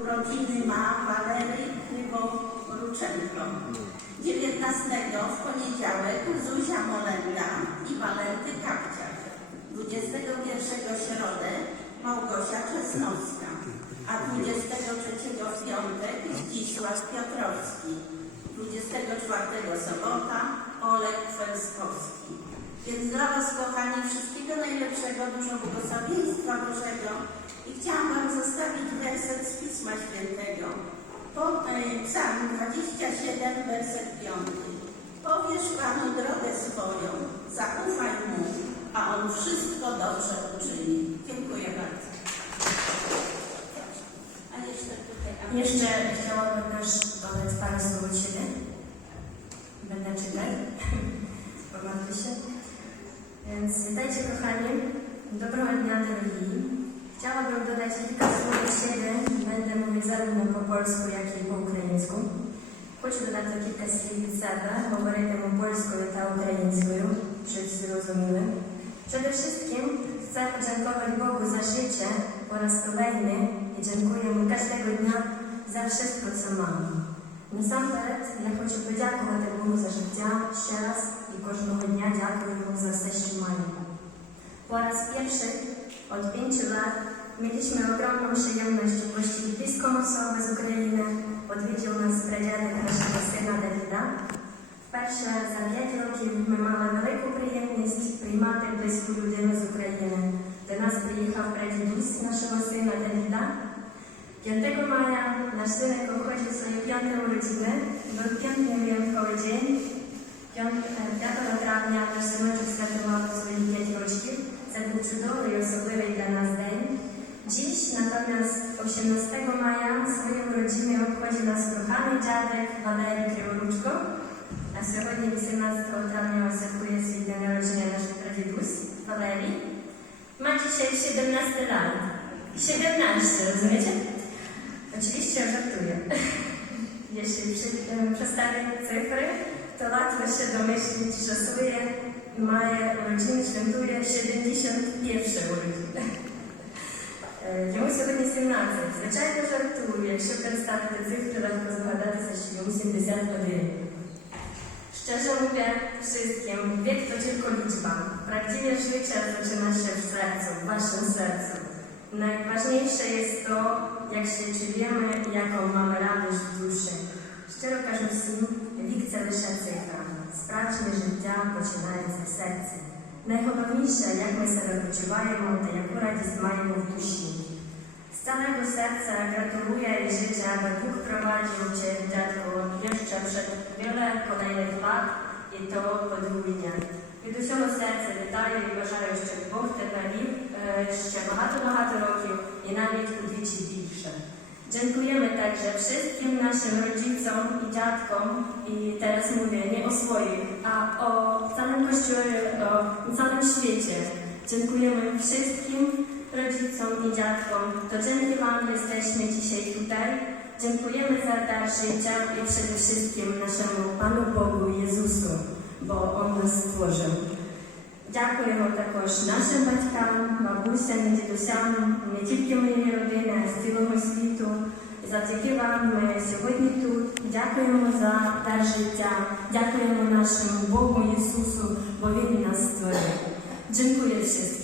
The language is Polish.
Urodziny ma Walery Krywo-Ruczenko. 19 w poniedziałek Zuzia Molenda i Walenty Kapciak. 21 środę Małgosia Czesnowska. A 23 w piątek Zdzisław Piotrowski. 24 sobota Olek Felskowski. Więc dla Was, kochani, wszystkiego najlepszego, dużo błogosławieństwa Bożego. I chciałam Wam zostawić werset Pisma Świętego. Psalm 27, werset 5. Powiesz Panu drogę swoją, zaufaj Mu, a On wszystko dobrze uczyni. Dziękuję bardzo. A jeszcze tutaj... a- Jeszcze chciałabym też dodać parę słów od siebie. Będę czytać. Pomartwię się. Więc witajcie kochani. Dobrego dnia drogi. Chciałabym dodać kilka słów od siebie Będę mówić zarówno po polsku, jak і по українську. Хочу додати кілька слів від себе, говоритиму польською та українською, щоб всі розуміли. Przede wszystkim chcę podziękować Bogu za życie oraz kolejny i dziękuję Mu każdego dnia za wszystko, co mam. Насамперед, я хочу подякувати Богу за життя ще раз і кожного дня дякую Йому за все, що маю. Po raz pierwszy od pięciu lat mieliśmy ogromną przyjemność Ukrainy. Odwiedził nas pradziadek naszego syna Dawida. Вперше за п'ять років ми мали велику приємність приймати близьку людину з України. До нас приїхав прадідусь нашого сина Давіда. 5 maja nasz synek obchodził swoje piąte urodziny. Był piękny, wyjątkowy dzień. natomiast 18 maja swoje urodziny obchodzi nasz kochany dziadek Walerii Kryworuczko. A сьогодні 18 травня святкує свій день народження наш прадідусь Валерій. Ma dzisiaj 17 lat. 17, rozumiecie? Oczywiście żartuję. Jeśli przy, em, przedstawię cyfry, to łatwo się domyślić, że swoje moje urodziny świętuję 71 urodziny. Е, Йому сьогодні 17. Звичайно, жартую. Якщо представити цифри, легко згадатися, що йому 71. Szczerze mówię wszystkim, wiek to tylko liczba. Prawdziwe życie zaczyna się w sercu, w waszym sercu. Najważniejsze jest to, jak się czujemy i radość w duszy. Щиро кажу всім, вік це лише цифра. Справжнє життя починається в серці. Найголовніше, як ми себе почуваємо та яку радість маємо в душі. Z całego serca gratuluję i życzę, aby Bóg prowadził Cię, dziadku, jeszcze przed wiele kolejnych lat i to podwójnie. Від усього серця вітаю і бажаю, щоб Бог тебе вів е, ще багато-багато років і навіть удвічі більше. Dziękujemy także wszystkim naszym rodzicom i dziadkom i teraz mówię nie o swoim, a o całym Kościele, o całym świecie. Dziękujemy wszystkim rodzicom Dziadkom. To dzięki Wam jesteśmy dzisiaj tutaj. Dziękujemy za dar życia i przede wszystkim naszemu Panu Bogu Jezusu, bo On nas stworzył. Дякуємо також нашим батькам, бабусям і дідусям, не тільки моєї родини, а з цілого світу. Завдяки вам ми сьогодні тут. Дякуємо за дар життя, дякуємо нашому Богу Ісусу, бо Він нас створив. Дякую всім.